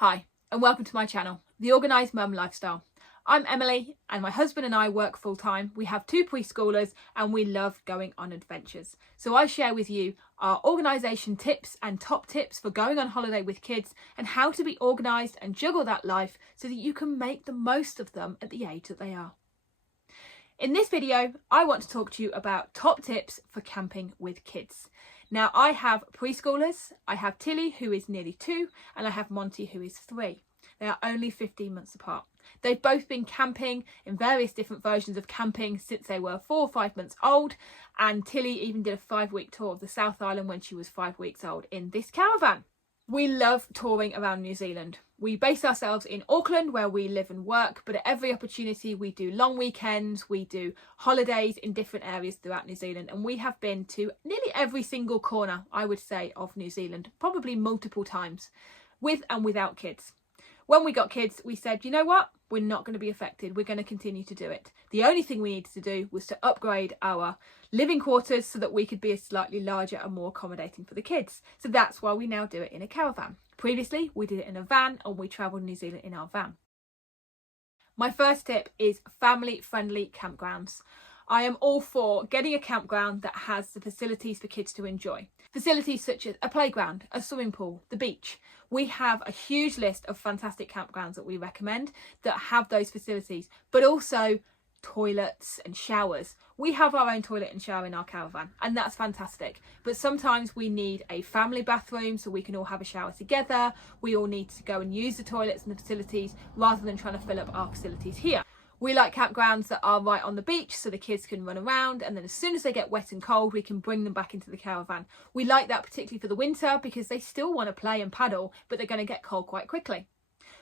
Hi, and welcome to my channel, The Organised Mum Lifestyle. I'm Emily, and my husband and I work full-time. We have 2 preschoolers, and we love going on adventures. So I share with you our organisation tips and top tips for going on holiday with kids, and how to be organised and juggle that life so that you can make the most of them at the age that they are. In this video, I want to talk to you about top tips for camping with kids. Now, I have preschoolers. I have Tilly, who is nearly 2, and I have Monty, who is 3. They are only 15 months apart. They've both been camping in various different versions of camping since they were 4 or 5 months old, and Tilly even did a 5-week tour of the South Island when she was 5 weeks old in this caravan. We love touring around New Zealand. We base ourselves in Auckland, where we live and work, but at every opportunity we do long weekends, we do holidays in different areas throughout New Zealand, and we have been to nearly every single corner, I would say, of New Zealand, probably multiple times, with and without kids. When we got kids, we said, you know what? We're not going to be affected. We're going to continue to do it. The only thing we needed to do was to upgrade our living quarters so that we could be slightly larger and more accommodating for the kids. So that's why we now do it in a caravan. Previously, we did it in a van, and we travelled New Zealand in our van. My first tip is family-friendly campgrounds. I am all for getting a campground that has the facilities for kids to enjoy. Facilities such as a playground, a swimming pool, the beach. We have a huge list of fantastic campgrounds that we recommend that have those facilities, but also toilets and showers. We have our own toilet and shower in our caravan, and that's fantastic. But sometimes we need a family bathroom so we can all have a shower together. We all need to go and use the toilets and the facilities rather than trying to fill up our facilities here. We like campgrounds that are right on the beach so the kids can run around, and then as soon as they get wet and cold, we can bring them back into the caravan. We like that particularly for the winter because they still want to play and paddle, but they're going to get cold quite quickly.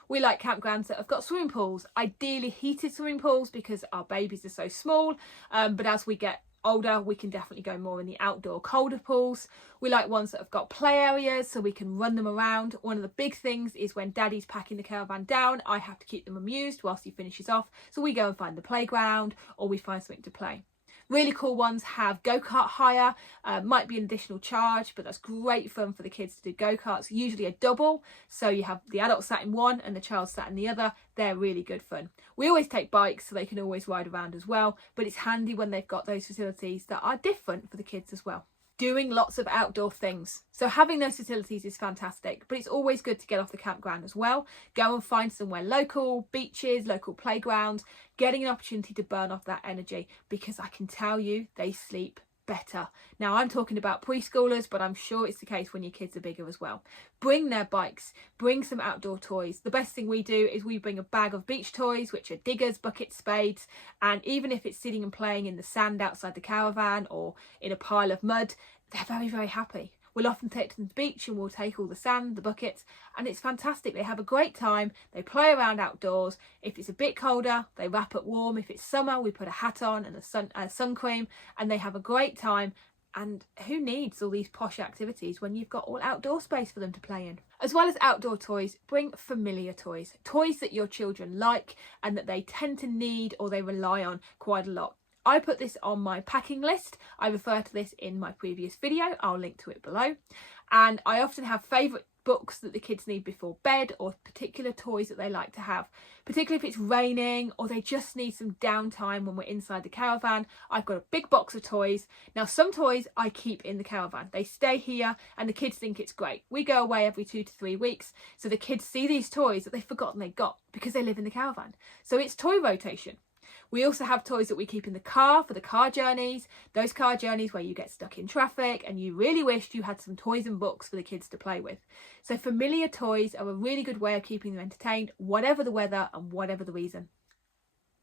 We like campgrounds that have got swimming pools, ideally heated swimming pools because our babies are so small, but as we get older, we can definitely go more in the outdoor colder pools. We like ones that have got play areas so we can run them around. One of the big things is when daddy's packing the caravan down, I have to keep them amused whilst he finishes off, so we go and find the playground or we find something to play. Really cool ones have go-kart hire, might be an additional charge, but that's great fun for the kids to do go-karts, usually a double, so you have the adult sat in one and the child sat in the other. They're really good fun. We always take bikes so they can always ride around as well, but it's handy when they've got those facilities that are different for the kids as well. Doing lots of outdoor things. So having those facilities is fantastic, but it's always good to get off the campground as well. Go and find somewhere local, beaches, local playgrounds, getting an opportunity to burn off that energy, because I can tell you they sleep better. Now, I'm talking about preschoolers, but I'm sure it's the case when your kids are bigger as well. Bring their bikes, bring some outdoor toys. The best thing we do is we bring a bag of beach toys, which are diggers, buckets, spades, and even if it's sitting and playing in the sand outside the caravan or in a pile of mud, they're very, very happy. We'll often take them to the beach and we'll take all the sand, the buckets, and it's fantastic. They have a great time. They play around outdoors. If it's a bit colder, they wrap up warm. If it's summer, we put a hat on and a sun cream, and they have a great time. And who needs all these posh activities when you've got all outdoor space for them to play in? As well as outdoor toys, bring familiar toys. Toys that your children like and that they tend to need or they rely on quite a lot. I put this on my packing list. I refer to this in my previous video. I'll link to it below. And I often have favourite books that the kids need before bed, or particular toys that they like to have, particularly if it's raining or they just need some downtime when we're inside the caravan. I've got a big box of toys. Now, some toys I keep in the caravan. They stay here and the kids think it's great. We go away every 2 to 3 weeks, so the kids see these toys that they've forgotten they got because they live in the caravan. So it's toy rotation. We also have toys that we keep in the car for the car journeys, those car journeys where you get stuck in traffic and you really wished you had some toys and books for the kids to play with. So familiar toys are a really good way of keeping them entertained, whatever the weather and whatever the reason.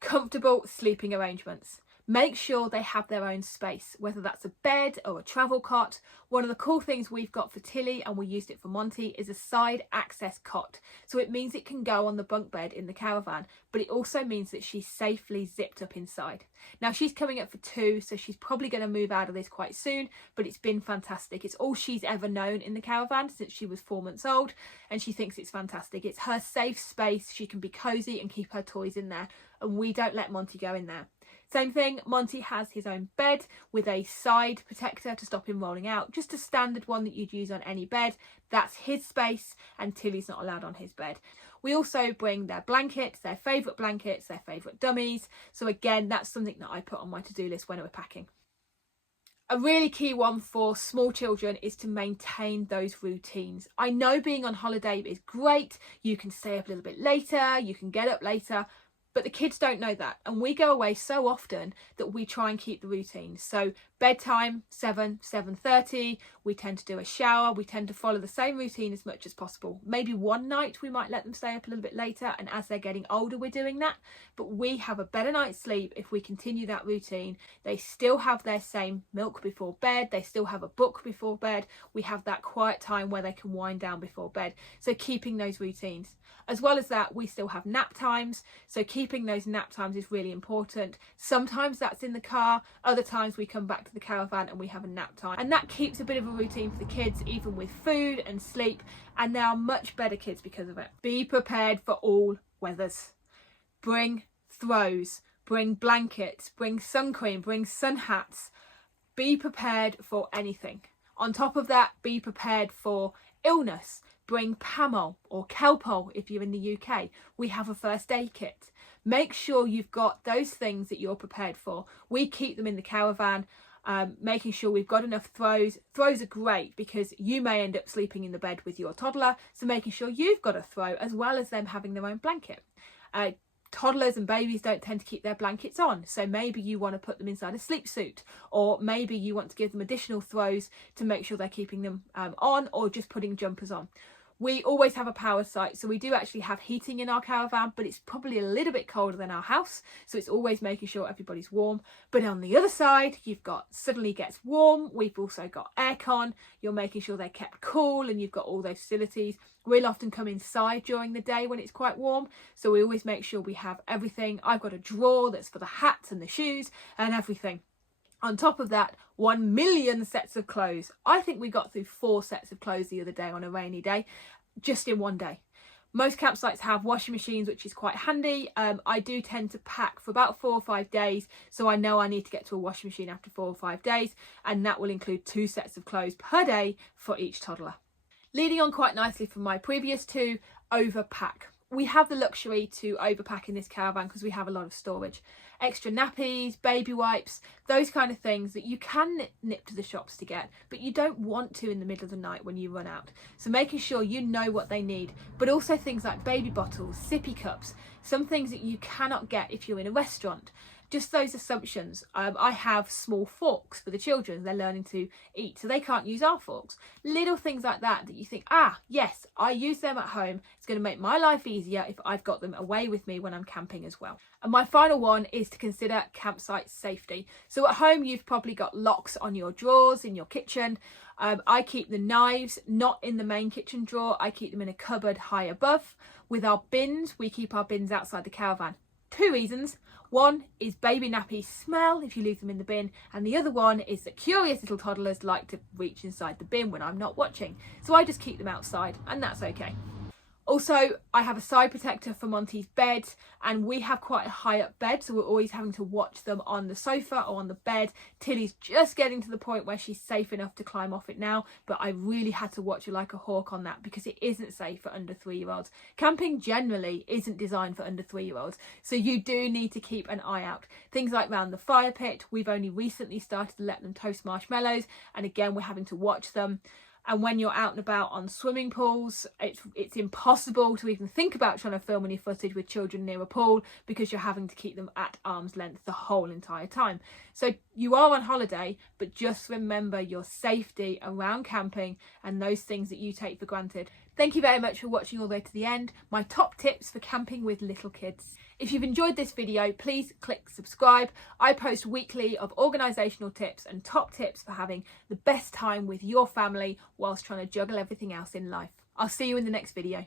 Comfortable sleeping arrangements. Make sure they have their own space, whether that's a bed or a travel cot. One of the cool things we've got for Tilly, and we used it for Monty, is a side access cot. So it means it can go on the bunk bed in the caravan, but it also means that she's safely zipped up inside. Now, she's coming up for 2, so she's probably going to move out of this quite soon, but it's been fantastic. It's all she's ever known in the caravan since she was 4 months old, and she thinks it's fantastic. It's her safe space. She can be cozy and keep her toys in there, and we don't let Monty go in there. Same thing, Monty has his own bed with a side protector to stop him rolling out, just a standard one that you'd use on any bed. That's his space, and Tilly's not allowed on his bed. We also bring their blankets, their favourite dummies. So again, that's something that I put on my to-do list when we're packing. A really key one for small children is to maintain those routines. I know being on holiday is great. You can stay up a little bit later, you can get up later, but the kids don't know that. And we go away so often that we try and keep the routine. So bedtime, 7:30, we tend to do a shower. We tend to follow the same routine as much as possible. Maybe one night we might let them stay up a little bit later, and as they're getting older, we're doing that. But we have a better night's sleep if we continue that routine. They still have their same milk before bed. They still have a book before bed. We have that quiet time where they can wind down before bed. So keeping those routines. As well as that, we still have nap times. So keeping those nap times is really important. Sometimes that's in the car. Other times we come back to the caravan and we have a nap time. And that keeps a bit of a routine for the kids, even with food and sleep. And they are much better kids because of it. Be prepared for all weathers. Bring throws, bring blankets, bring sun cream, bring sun hats. Be prepared for anything. On top of that, be prepared for illness. Bring Pamol or Kelpol if you're in the UK. We have a first aid kit. Make sure you've got those things that you're prepared for. We keep them in the caravan, making sure we've got enough throws. Throws are great because you may end up sleeping in the bed with your toddler, so making sure you've got a throw as well as them having their own blanket. Toddlers and babies don't tend to keep their blankets on, so maybe you want to put them inside a sleep suit, or maybe you want to give them additional throws to make sure they're keeping them on, or just putting jumpers on. We always have a power site, so we do actually have heating in our caravan, but it's probably a little bit colder than our house, so it's always making sure everybody's warm. But on the other side, you've got suddenly gets warm. We've also got aircon. You're making sure they're kept cool, and you've got all those facilities. We'll often come inside during the day when it's quite warm, so we always make sure we have everything. I've got a drawer that's for the hats and the shoes and everything. On top of that, 1 million sets of clothes. I think we got through 4 sets of clothes the other day on a rainy day, just in one day. Most campsites have washing machines, which is quite handy. I do tend to pack for about 4 or 5 days, so I know I need to get to a washing machine after 4 or 5 days, and that will include 2 sets of clothes per day for each toddler. Leading on quite nicely from my previous 2, Overpack. We have the luxury to overpack in this caravan because we have a lot of storage. Extra nappies, baby wipes, those kind of things that you can nip to the shops to get, but you don't want to in the middle of the night when you run out. So making sure you know what they need, but also things like baby bottles, sippy cups, some things that you cannot get if you're in a restaurant. Just those assumptions. I have small forks for the children. They're learning to eat, so they can't use our forks. Little things like that that you think, yes, I use them at home. It's going to make my life easier if I've got them away with me when I'm camping as well. And my final one is to consider campsite safety. So at home, you've probably got locks on your drawers in your kitchen. I keep the knives not in the main kitchen drawer. I keep them in a cupboard high above. With our bins, we keep our bins outside the caravan. 2 reasons. One is baby nappies smell if you leave them in the bin, and the other one is that curious little toddlers like to reach inside the bin when I'm not watching. So I just keep them outside, and that's okay. Also, I have a side protector for Monty's bed, and we have quite a high up bed, so we're always having to watch them on the sofa or on the bed. Tilly's just getting to the point where she's safe enough to climb off it now, but I really had to watch her like a hawk on that because it isn't safe for under 3-year-olds. Camping generally isn't designed for under 3-year-olds, so you do need to keep an eye out. Things like round the fire pit, we've only recently started to let them toast marshmallows, and again, we're having to watch them. And when you're out and about on swimming pools, it's impossible to even think about trying to film any footage with children near a pool because you're having to keep them at arm's length the whole entire time. So you are on holiday, but just remember your safety around camping and those things that you take for granted. Thank you very much for watching all the way to the end. My top tips for camping with little kids. If you've enjoyed this video, please click subscribe. I post weekly of organisational tips and top tips for having the best time with your family whilst trying to juggle everything else in life. I'll see you in the next video.